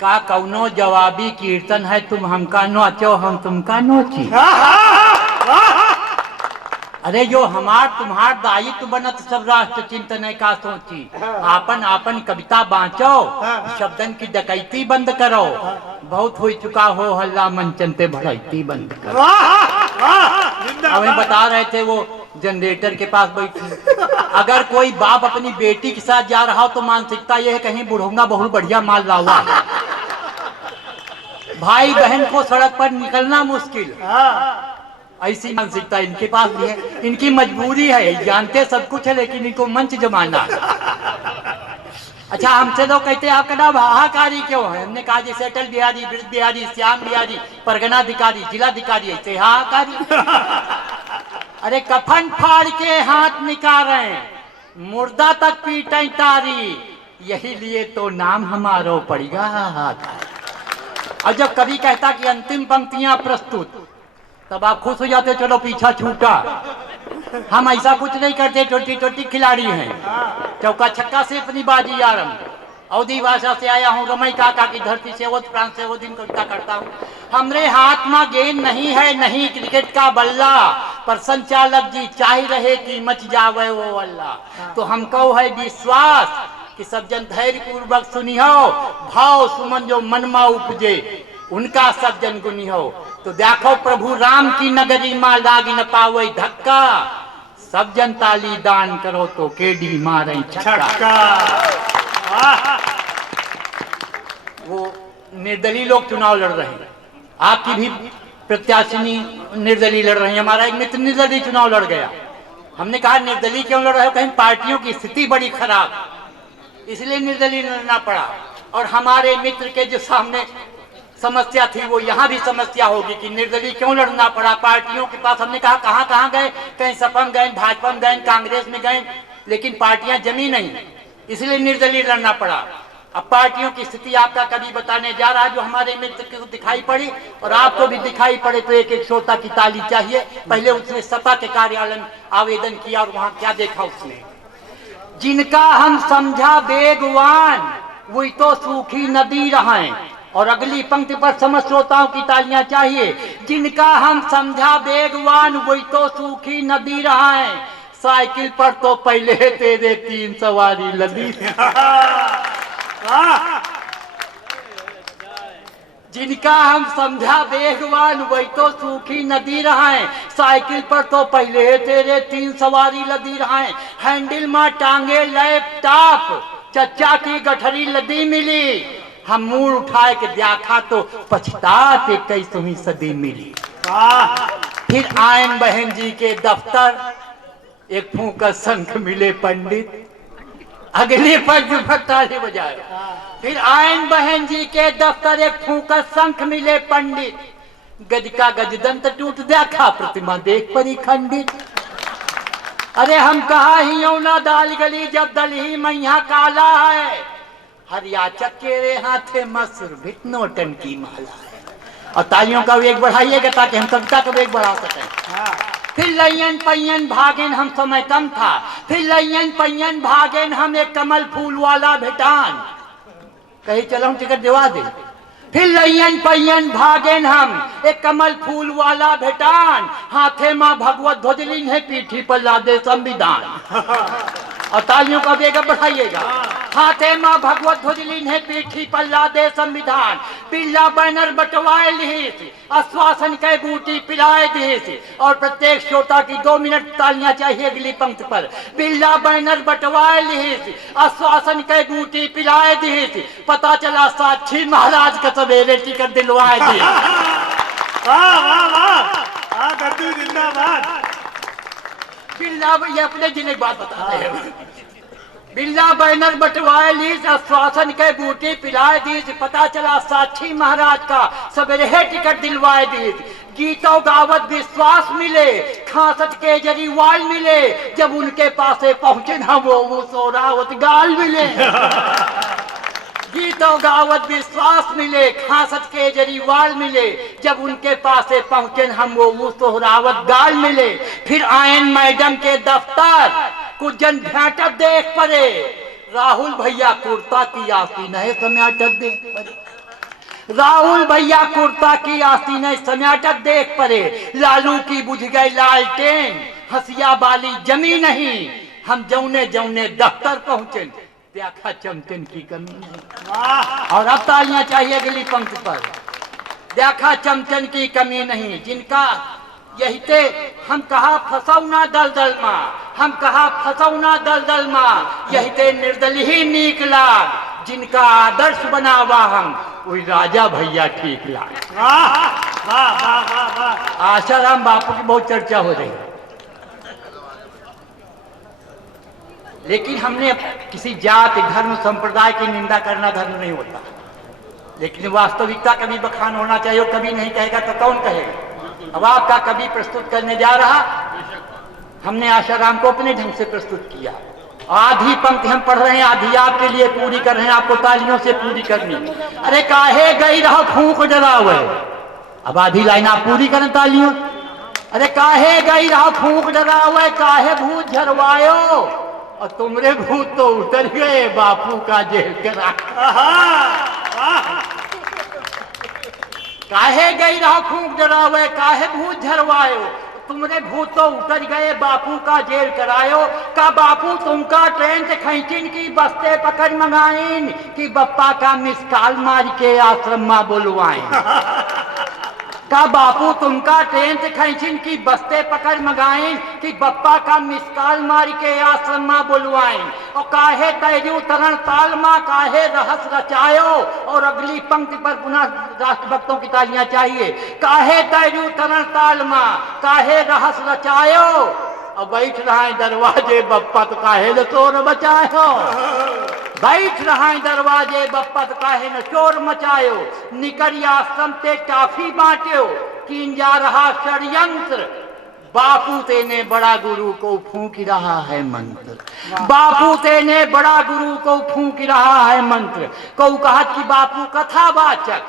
का कौनो जवाबी कीर्तन है, तुम हमका नोचो हम तुमका नोची। अरे जो हमार तुम्हार दायित्व बनत सब राष्ट्र चिंतन है का सोची। आपन आपन कविता बाँचो, शब्दन की डकैती बंद करो। बहुत हो चुका हो हल्ला, मनचनते भड़ैती बंद करो। हमें बता रहे थे वो जनरेटर के पास बैठी, अगर कोई बाप अपनी बेटी के साथ जा रहा हो तो मानसिकता यह है कहीं बुढ़ऊंगा बहुत बढ़िया माल लावा। भाई बहन को सड़क पर निकलना मुश्किल, ऐसी मानसिकता इनके पास भी है। इनकी मजबूरी है, जानते सब कुछ है लेकिन इनको मंच जमाना। अच्छा हमसे लोग कहते हैं आपका नाम हाहाकारी क्यों है, हमने कहा जैसे अटल बिहारी, वृद्ध बिहारी, श्याम बिहारी, परगनाधिकारी, जिलाधिकारी, ऐसे हाहाकारी। अरे कफन फाड़ के हाथ निकाले, मुर्दा तक पीटे तारी, यही लिए तो नाम हमारो पड़ेगा हाहाकार। और जब कभी कहता कि अंतिम पंक्तियां प्रस्तुत, तब आप खुश हो जाते, चलो पीछा छूटा। हम ऐसा कुछ नहीं करते, छोटी छोटी खिलाड़ी हैं, चौका छक्का से अपनी बाजी आरंभ। अवधी भाषा से आया हूँ, रमई काका की धरती से, वो प्रांत से, वो दिन कविता करता हूँ। हमरे हाथ में गेंद नहीं है, नहीं क्रिकेट का बल्ला, पर संचालक जी चाह रहे कि मच जावे वो अल्लाह। तो हमको है विश्वास कि सब जन धैर्य पूर्वक सुनियो, भाव सुमन जो मनमा उपजे उनका सब जन गुनी हो। तो देखो प्रभु राम की नगरी माँ लागी न पावे धक्का, सब जन ताली दान करो तो केडी मारे छक्का। वो निर्दलीय लोग चुनाव लड़ रहे हैं, आपकी भी प्रत्याशिनी निर्दलीय लड़ रही है। हमारा एक मित्र निर्दलीय चुनाव लड़ गया। हमने कहा निर्दलीय क्यों लड़ रहे हो, कहीं पार्टियों की स्थिति बड़ी खराब, इसलिए निर्दलीय लड़ना पड़ा। और हमारे मित्र के जो सामने समस्या थी वो यहाँ भी समस्या होगी कि निर्दलीय क्यों लड़ना पड़ा पार्टियों के पास। हमने कहा कहाँ कहाँ गए, कहीं सपा में गए, भाजपा में गए, कांग्रेस में गए, लेकिन पार्टियां जमी नहीं, इसलिए निर्दलीय लड़ना पड़ा। अब पार्टियों की स्थिति आपका कभी बताने जा रहा है, जो हमारे मित्र को दिखाई पड़ी और आपको भी दिखाई पड़े तो एक एक श्रोता की ताली चाहिए। पहले उसने सपा के कार्यालय में आवेदन किया और वहां क्या देखा उसने, जिनका हम समझा बेगवान वही तो सूखी नदी रहे। और अगली पंक्ति पर समस्त श्रोताओं की तालियां चाहिए, जिनका हम समझा बेगवान वही तो सूखी नदी रहे, साइकिल पर तो पहले तेरे 3 सवारी लदी। जिनका हम समझा बेगवान वही तो सूखी नदी रहे, साइकिल पर तो पहले तेरे 3 सवारी लदी रहे, हैंडल में टांगे लैपटॉप चचा की गठरी लदी मिली, हम मुंह उठाए के देखा तो पछताते 21वीं सदी मिली। फिर आयन बहन जी के दफ्तर, एक फूंका शंख मिले पंडित, अगले पर ताली बजाए। फिर आयन बहन जी के दफ्तर, एक फूंका शंख मिले पंडित, गज का गजदंत टूट देखा प्रतिमा देख परी खंडित। अरे हम कहा ही ना दाल गली जब दल ही मैया काला है, हरिया चक्के हाथे मसूर भिट नोटन की माला है। और तालियों का वेग बढ़ाइएगा ताकि हम कविता का वेग बढ़ा सकें। फिर लयन पैयन भागेन, हम समय कम था, फिर लयन पैयन भागेन हम एक कमल फूल वाला भेटान, कहीं चलो टिकट दिवा दे। फिर लयन पैयन भागेन हम एक कमल फूल वाला भेटान, हाथे माँ भगवत ध्वजलिंग है पीठी पर लादे संविधान। और तालियों का वेग बढ़ाइएगा। हाथे माँ भगवत ध्वजलिंग है पीठी पर लादे संविधान, पीला बैनर बटवाए लिहिस, आश्वासन के बूटी पिलाए दिहिस। और प्रत्येक श्रोता की 2 मिनट तालियां चाहिए अगली पंक्ति पर। पीला बैनर बटवाए लिहिस, आश्वासन के बूटी पिलाए दिहिस, पता चला साक्षी महाराज का सवेरे टिकट दिलवाए दिए। वाह वाह वाह, गद्दू जिंदाबाद। बिल्ला, ये अपने जिले की बात बता रहे हैं। बिल्ला बैनर बटवाए लीस, आश्वासन के बूटी पिलाए दीस, पता चला साक्षी महाराज का सवेरे टिकट दिलवाए दीस। गीतों गावत विश्वास मिले, खासत केजरीवाल मिले, जब उनके पासे पहुंचे ना वो सोरावत गाल मिले। गीतों गावत विश्वास मिले, खासत केजरीवाल मिले, जब उनके पासे पहुंचे हम वो सोहरावत गाल मिले। फिर आयन मैडम के दफ्तर, कुछ जन भेंटत देख पड़े, राहुल भैया कुर्ता की आस्तीन है समेटत देख पड़े। राहुल भैया कुर्ता की आस्तीन समेटत देख पड़े, लालू की बुझ गई लालटेन, हसिया बाली जमी नहीं, हम जौने जौने दफ्तर पहुंचे, देखा चमचन की कमी नहीं। और अब तालियां चाहिए अगली पंक्ति पर। देखा चमचन की कमी नहीं, जिनका यही ते हम कहा फसौना दलदल मा, हम कहा फसौना दलदल मा, यही ते निर्दल ही नीक लाग, जिनका आदर्श बनावा हम वही राजा भैया ठीक लाग। आशाराम बापू की बहुत चर्चा हो रही है, लेकिन हमने किसी जाति धर्म संप्रदाय की निंदा करना धर्म नहीं होता, लेकिन वास्तविकता कभी बखान होना चाहिए। कभी नहीं कहेगा तो कौन कहेगा। अब आपका कवि प्रस्तुत करने जा रहा, हमने आशाराम को अपने ढंग से प्रस्तुत किया। आधी पंक्ति हम पढ़ रहे हैं, आधी आपके लिए पूरी कर रहे हैं, आपको तालियों से पूरी करनी। अरे काहे गई रहो फूंक डरावे, अब आधी लाइन आप पूरी करें तालियों। अरे काहे गई रहो फूंक डरावे, काहे भूत झरवायो, और तुमरे भूत तो उतर गए बापू का जेल करा। काहे गई रहो फूंक डरावे, काहे भूत झरवायो, तुमरे भूत तो उतर गए बापू का जेल करायो। का बापू तुमका ट्रेन से खैचिन की बस्ते पकड़ मंगाइन, कि बप्पा का मिसकाल मार के आश्रम में बुलवाइन। का बापू तुमका ट्रेन से खैचिन की बस्ते पकड़ मंगाइन, कि बप्पा का मिसकाल मार के आश्रम में बुलवाइन। और काहे तैजू तरण ताल माँ, काहे रहस रचायो, और अगली पंक्ति पर पुनः राष्ट्रभक्तों की तालियां चाहिए। काहे तैजू तरण ताल माँ, काहे रहस रचायो, और बैठ रहा है दरवाजे बप्पा तो काहे न शोर मचायो, बैठ रहा है दरवाजे बप्पा तो काहे न शोर मचायो। निकल आश्रम ते टाफी बांट्यो, कीन जा रहा षड्यंत्र, बापू तेने बड़ा गुरु को फूंक रहा है मंत्र। बापू तेने बड़ा गुरु को फूंक रहा है मंत्र। कौ कहत कि बापू कथावाचक,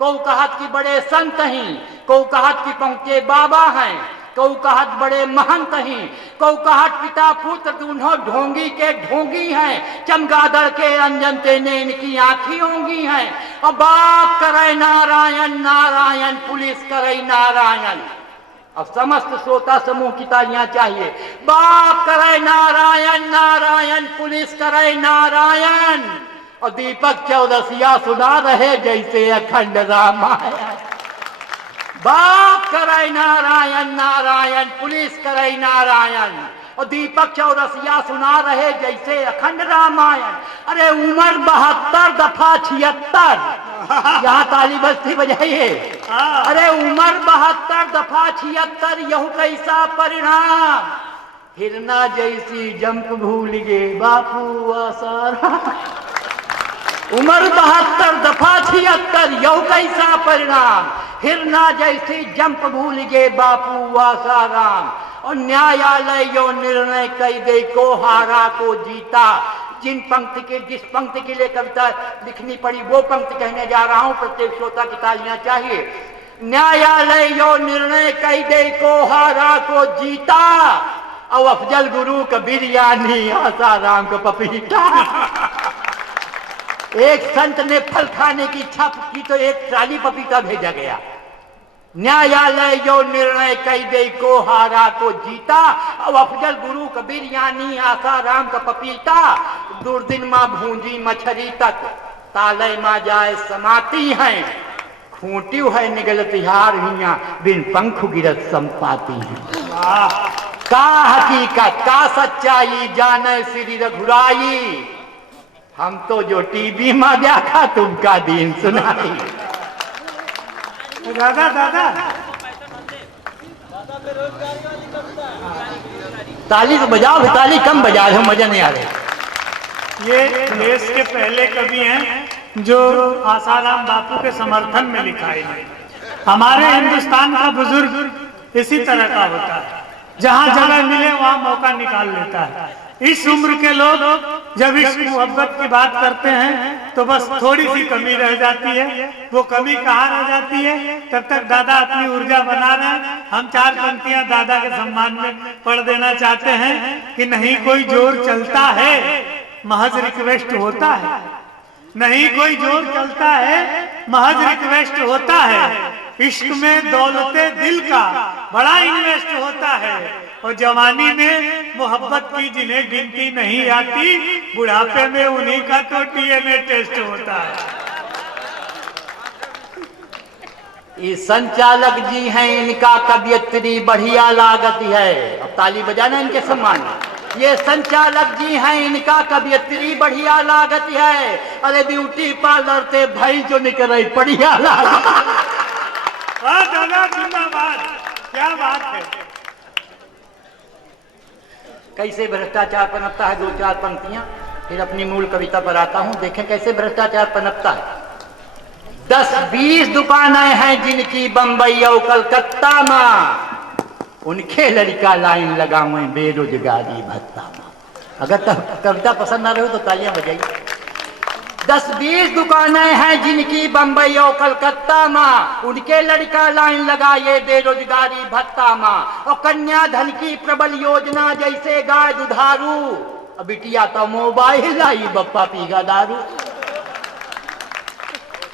कौ कहत कि बड़े संत हैं, कौ कहत कि पहुंचे बाबा हैं, कौ कहत बड़े महंत हैं, कौ कहत पिता पुत्र दोनों ढोंगी के ढोंगी हैं, चमगादड़ के अंजन तेने इनकी आंखी होंगी हैं। और बाप करे नारायण नारायण, पुलिस करे नारायण। अब समस्त श्रोता समूह की तालियां चाहिए। बाप करे नारायण नारायण, पुलिस करे नारायण। और दीपक चौरसिया सुना रहे जैसे अखंड रामायण। बाप करे नारायण नारायण, पुलिस करे नारायण। और दीपक चौरसिया सुना रहे जैसे अखंड रामायण। अरे उम्र 72 दफा 76, यहाँ ताली बजती बजाइए। अरे उम्र 72 दफा 76, यहू कैसा परिणाम, हिरना जैसी जंप भूल गे बापू आसारा। उम्र 72 दफा 76, यहू कैसा परिणाम, हिरना जैसी जंप भूल गे बापू आसाराम। और न्यायालय यो निर्णय कई दे को हारा को जीता। जिस पंक्ति के लिए कविता लिखनी पड़ी वो पंक्ति कहने जा रहा हूं, प्रत्येक श्रोता की तालियां चाहिए। न्यायालय यो निर्णय कई दे को हारा को जीता, और अफजल गुरु का बिरयानी आसाराम का पपीता। एक संत ने फल खाने की इच्छा की तो एक ट्राली पपीता भेजा गया। न्यायालय जो निर्णय कई दे को हारा को जीता, अब अफजल गुरु का बिरयानी आसाराम का पपीता। दुर्दिन माँ भूंजी मछरी तक, तालय माँ जाए समाती हैं, खूंटी है निगलत हार हिया, बिन पंख गिरत संपाती हैं। का हकीकत का सच्चाई जाने श्री रघुराई, हम तो जो टीवी में देखा तुमका दिन सुनाई। दादा दादा ताली तो बजाओ, ताली कम बजा रहे हो, मजा नहीं आ रहा। ये देश के पहले कवि हैं जो आसाराम बापू के समर्थन में लिखाए हैं। हमारे हिंदुस्तान का बुजुर्ग इसी तरह का होता है, जहाँ जगह मिले वहाँ मौका निकाल लेता है। इस उम्र के लोग जब इस मोहब्बत की बात करते हैं तो बस थोड़ी सी कमी रह जाती है। वो कमी कहाँ रह जाती है? तब तक दादा अपनी ऊर्जा बना रहे हैं। हम 4 पंक्तियां दादा के सम्मान में पढ़ देना चाहते हैं कि नहीं कोई जोर चलता है, महज रिक्वेस्ट होता है। नहीं कोई जोर चलता है, महज रिक्वेस्ट होता है। इश्क में दौलते दिल का बड़ा इन्वेस्ट होता है, और जवानी में मोहब्बत की जिन्हें गिनती नहीं आती, बुढ़ापे में उन्हीं का तो डीएनए टेस्ट होता है। ये संचालक जी हैं, इनका कवियत्री बढ़िया लागत है। अब ताली बजाना इनके सम्मान में। ये संचालक जी हैं, इनका कवियत्री बढ़िया लागत है। अरे ब्यूटी पार्लर से भाई जो निकल रही बढ़िया लागत। दादा जिंदाबाद, क्या बात है। कैसे भ्रष्टाचार पनपता है, दो चार पंक्तियां फिर अपनी मूल कविता पर आता हूं। देखें कैसे भ्रष्टाचार पनपता है। 10-20 दुकानें हैं जिनकी बंबई और कलकत्ता में, उनके लड़का लाइन लगावे बेरोजगारी भत्ता में। अगर कविता पसंद ना रहे तो तालियां बजाइए। 10-20 दुकानें हैं जिनकी बंबई और कलकत्ता में, उनके लड़का लाइन लगाए बेरोजगारी भत्ता में। और कन्याधन की प्रबल योजना जैसे गाय दुधारू, बिटिया तो मोबाइल लाई बप्पा पीगा दारू।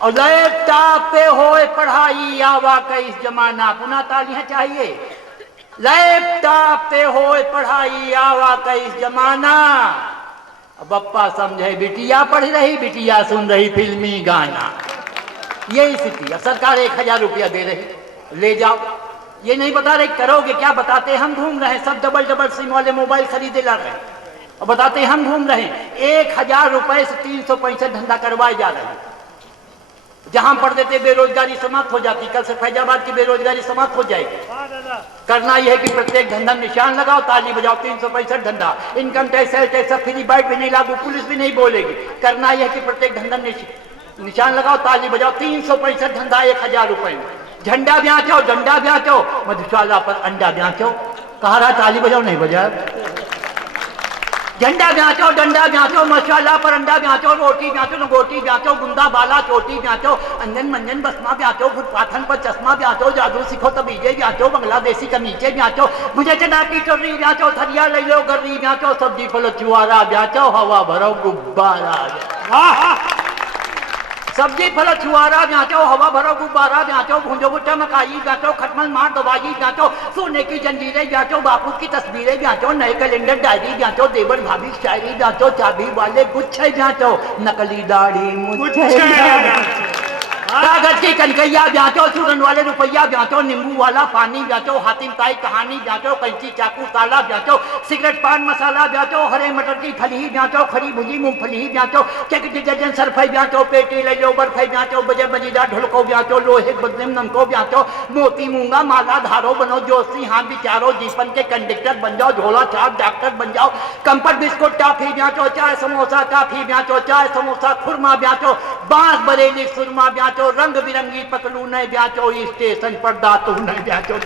और लैपटॉप पे होए पढ़ाई आवा का इस जमाना, पुनः तालियां चाहिए। लैपटॉप पे होए पढ़ाई आवा का इस जमाना। अब बप्पा समझे बिटिया पढ़ रही, बिटिया सुन रही फिल्मी गाना। यही स्थिति। अब सरकार 1000 रुपया दे रही, ले जाओ। ये नहीं बता रहे करोगे क्या, बताते हम घूम रहे हैं। सब डबल सिम वाले मोबाइल खरीदे ला रहे हैं और बताते हम घूम रहे हैं। 1000 रुपए से 365 धंधा करवाए जा रहे हैं। जहां पढ़ देते बेरोजगारी समाप्त हो जाती। कल से फैजाबाद की बेरोजगारी समाप्त हो जाएगी। करना यह है कि प्रत्येक धंधा निशान लगाओ, ताली बजाओ। 365 धंधा, income tax, sale tax, free बाइट भी नहीं लागू, पुलिस भी नहीं बोलेगी। करना यह है कि प्रत्येक धंधा निशान लगाओ, ताली बजाओ। 365 धंधा 1000 रुपए में। झंडा ब्याचो, डंडा ब्याचो, मधुशाला पर अंडा ब्याचो। कहा रहा ताली बजाओ, नहीं बजा। झंडा ब्याचो, डंडा ब्याचो, मसाला पर अंडा ब्याचो, रोटी ब्याचो, नगोटी ब्याचो, गुंदा बाला चोटी ब्याचो, अंजन मंजन बसमा ब्याचो, फुटपाथन पर चश्मा ब्याचो, जादू सीखो तबीजे ब्याचो, बांग्लादेशी कमीचे ब्याचो, मुझे चना की चोरी ब्याचो, थरिया ले लो गर्री ब्याचो, सब्जी फलो चुआरा ब्याचो, हवा भरो गुब्बारा। सब्जी फल छुआरा ब्याचो, हवा भरो गुब्बारा ब्याचो, भूंजो भुट्टा मकाई ब्याचो, खटमल मार दवाई ब्याचो, सोने की जंजीरें ब्याचो, बापू की तस्वीरें ब्याचो, नए कैलेंडर डायरी ब्याचो, देवर भाभी शायरी ब्याचो, चाबी वाले गुच्छे ब्याचो, नकली दाढ़ी मुझे कागज की कनकैया ब्याचो, चूरन वाले रुपया ब्याचो, नींबू वाला पानी ब्याचो, हातिम ताई कहानी ब्याचो, कैंची चाकू ताला ब्याचो, सिगरेट पान मसाला ब्याचो, हरे मटर की फली ब्याचो, खरी भुजी मूंगफली ब्याचो, चक डिटर्जेंट सरफई ब्याचो, पेटी ले लो बर्फई ब्याचो, बजे बजीदा ढोलको ब्याचो, लोहे बदलेम नमको ब्याचो, मोती मूंगा माला धारो बनो, जोशी हाँ बिचारो, जीपन के कंडक्टर बन जाओ, झोला छाप डॉक्टर बन जाओ, कंपट बिस्कुट टाफी ब्याचो, चाय समोसा काफी ब्याचो, चाय समोसा खुरमा ब्याचो, बांस बरेली सुरमा ब्याचो, रंग बिरंगी पतलू नहीं ब्याचो, स्टेशन पर दातू नहीं ब्याचो।